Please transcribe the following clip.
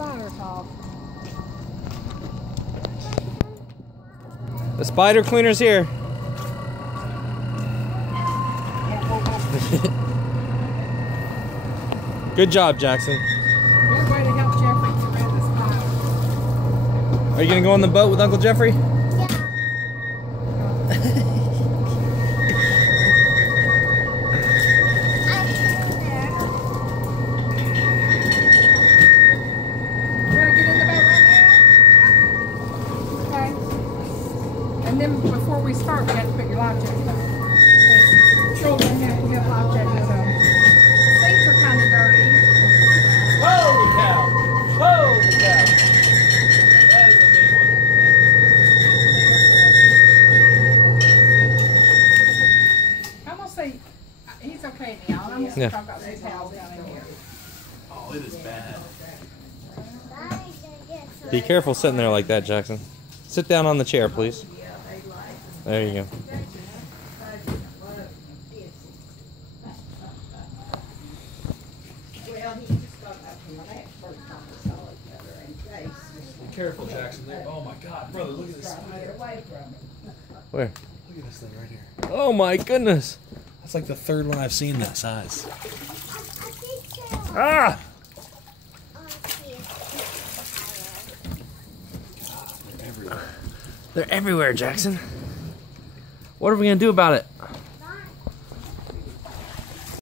spiders off. The spider cleaner's here. Good job, Jackson. Good way to help Jeffrey get rid of the spiders. Are you gonna go on the boat with Uncle Jeffrey? And then before we start, we have to put your life jacket on. Children have to get life jackets on. Seats are kind of dirty. Holy cow! Holy cow! That is a big one. I'm gonna say he's okay now. I'm just gonna talk about these towels down in here. Oh, it is bad. Be careful sitting there like that, Jackson. Sit down on the chair, please. There you go. Be careful, Jackson. There. Oh my God, brother, look at this spider. Where? Look at this thing right here. Oh my goodness. That's like the third one I've seen that size. Ah! They're everywhere, Jackson. What are we gonna do about it?